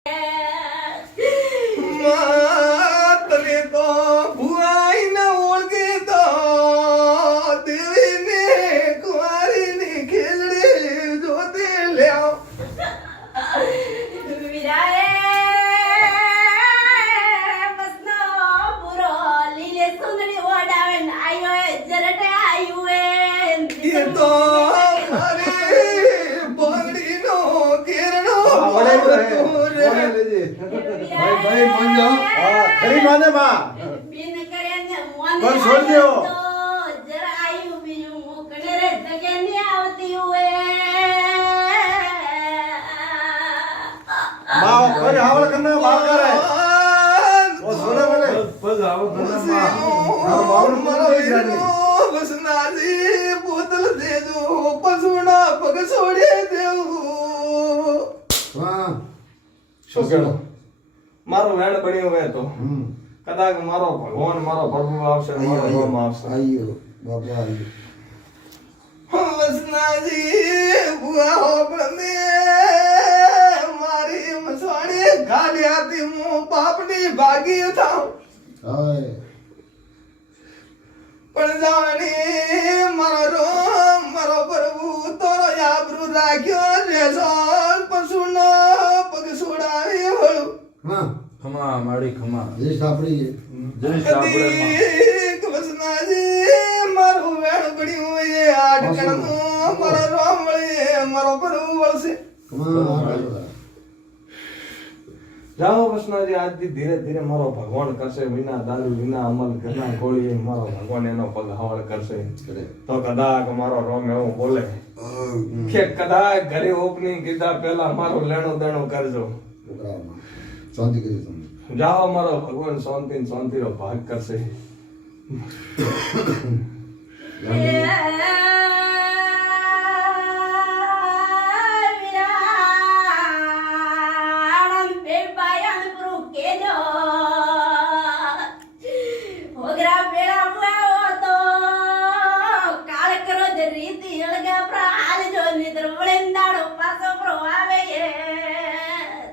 તને તો ભુઆઈ ન ઓળખે તો દેવીને કુંવારીની ખેલડી જોતે લ્યાવ એ તો મારી બંગડીનો કેરણો ભાઈ મન જાઓ ખરી માને માં પણ છોડ દો જરા આયુ બીજું મોકલે રે તકે ની આવતી હોય માં કોઈ હાવળ કરને બાર કરે ઓ છોડે મને પગ હાવળ કરને માં બાવળ મારો ઈરાની બસ નાજી બોતલ દેજો પસુના પગ છોડી દેવું હા શું કહેવું મારો વેણ બન્યો હોય તો હમ કદાચ મારો ભગવાન મારો પ્રભુ આવશે મારો રોમ આવશે આયો બાબા આયો વસનાજી બુઆ હોબળને મારી મસવાણી ગાલ્યાથી હું પાપની ભાગી થાઉં હાય પણ જાણી મારો રોમ મારો પ્રભુ તોરો આબરૂ રાખ્યો રેસોલ પશુનો પગ છોડાવી વળું હા ખમા માડી ખમા જે સાપડી જય સાબરે માં કદીક વસનાજી મારું વેણ પડ્યું હોય આઠ કણનું મારો રોમ વળે મારો પ્રભુ વળશે કમા જાઓ વસનાજી આજથી ધીરે ધીરે મારો ભગવાન કરશે વિના દારૂ વિના અમલ ઘરના ગોળીએ મારો ભગવાન એનો પગ હવળ કરશે તો કદાચ મારો રોમ એવું બોલે કે કદાચ ઘરે ઓપનિંગ કીધા પહેલા મારું લેણું દેણું કરજો શાંતિ કરી તમે જાઓ મારો ભગવાન શાંતિનો ભાગ કરશે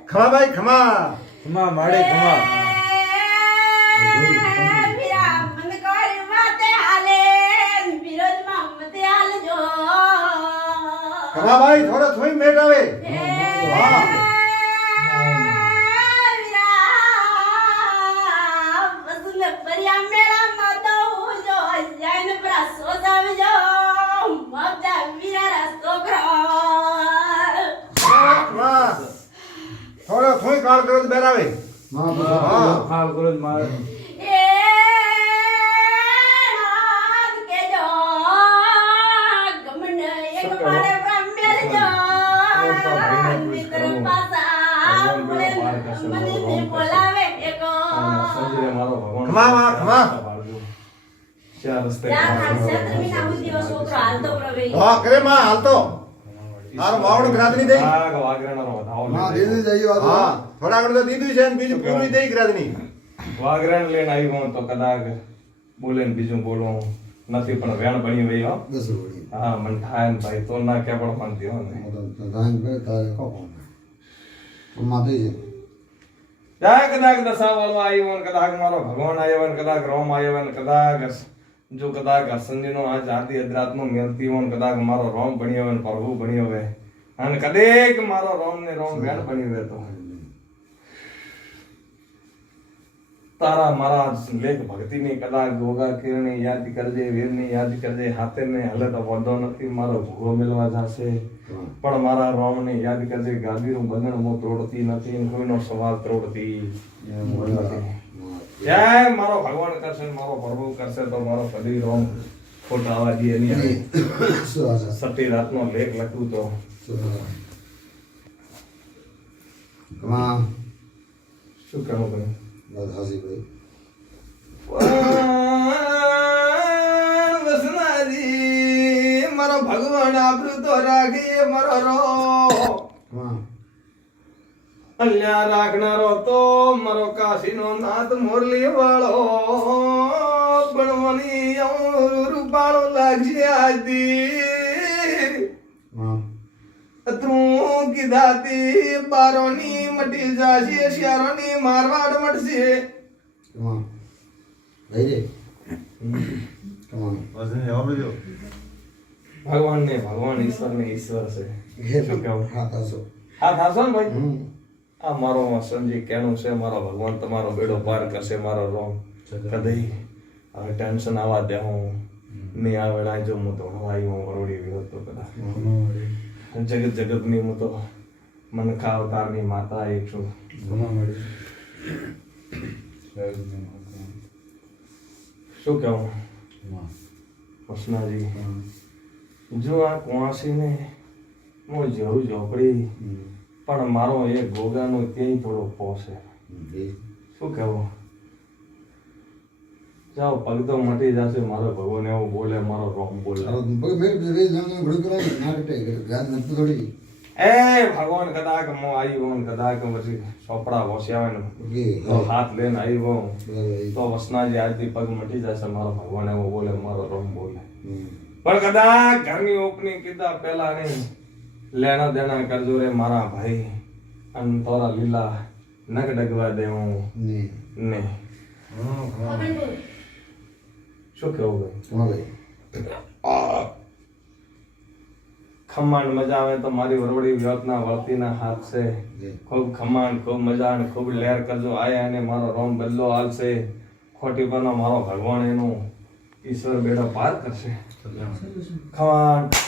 ખમા ભાઈ ખમા ખમા માડી ખમા ખમા ભાઈ થોડો થોઈ મેટ આવે હા થોડો થોઈ કાળ કરો તો બેરાવે હા ખાલ કરો મારે ખમા માં ખમા હા કરે માં હાલતો તારો માવડું ગ્રાદની દઈ હા થોડા આગળ તો દીધું છે ને બીજું પૂરું દઈ ગ્રાદની વાગરણ લઈને આવ્યો હું તો કદાચ બોલે ને બીજું બોલવું નથી પણ વેણ બની ગઈ હો બસ વળી હા મને થાય ને ભાઈ તો ના કે પણ માનતી હો ને ધાન પે તારે કોકો માતે છે જાય કદાચ દશાવાળો આવ્યો ને કદાચ મારો ભગવાન આવ્યો ને કદાચ રોમ આવ્યો ને કદાચ જો કદાચ હસનજીનો આ જાતિ અજરાતનો મેલતી હોય ને કદાચ મારો રોમ બન્યો હોય ને પ્રભુ બન્યો હોય અને કદેક મારો રોમ ને રોમ વેણ બન્યો હોય તો તારા મારા લેખ ભક્તિની કદાચ ગોગા કિરણની યાદ કરજે વીરની યાદ કરજે હાથે ને હલે તો વાંધો નથી મારો ભૂગો મેળવા જશે પણ મારા રોમને યાદ કરજે ગાદીનું બંધન હું તોડતી નથી ને કોઈનો સવાલ તોડતી જય મારો ભગવાન કરશે ને મારો પ્રભુ કરશે તો મારો કદી રોમ ખોટા આવા દે એની સતી રાતનો લેખ લખ્યું તો કમા શું કહું ભાઈ બસ હાસી ભાઈ વસનાજી મારો ભગવાન આબરૂ તો રાખીએ મારો રો કમા અલ્યા રાખનારો તો મારો કાશીનો નાથ મોરલી વાળો ભણવાની રૂપાળો લાગશે આજી તું કીધાતી બારોની મટી જાશે શિયારોની મારવાડ મળશે કમાન લઈ રે કમાન ભગવાન ને ભગવાન ઈશ્વર ને ઈશ્વર છે શું કહું હા તાસો હા થાશો ને ભાઈ આ મારો સંજી કેનું છે મારો ભગવાન તમારો બેડો પાર કરશે મારો રોમ કદી હવે ટેન્શન આવવા દે હું નહીં આવે ના જો હું તો હવાઈ હું વરોડી ગયો તો કદાચ જગત જગતની હું તો મનખા અવતારની માતા એક છું ખમા માડી શું કહું ખમા કૃષ્ણજી જો આ કુંવાસીને હું જવું ઝોપડી પણ મારો એ ગોગાનો ત્યાંય થોડો પોસે શું કહેવું જાઓ પગ તો મટી જશે મારો ભગવાન એવું બોલે મારો રોમ બોલે એ ભગવાન કદાચ હું આવી હોઉં કદાચ પછી ચોપડા વસ્યાવાનું તો હાથ લઈને આવી હોઉં તો વસનાજી આજથી પગ મટી જશે મારો ભગવાન એવો બોલે મારો રોમ બોલે પણ કદાચ ઘરની ઓપનિંગ કીધા પહેલા નહીં લેણા દેણા કરજો રે મારા ભાઈ અને તોરા લીલા નખ ડગવા દે હું ને શું કેવું ભાઈ ખમ્માંડ મજા આવે તો મારી વરવડી વ્યોતના વળતીના હાથ છે ખૂબ ખમ્માંડ ખૂબ મજા અને ખૂબ લહેર કરજો આયા અને મારો રોમ બદલો હાલશે ખોટી પરનો મારો ભગવાન એનું ઈશ્વર બેડો પાર કરશે ખમ્માંડ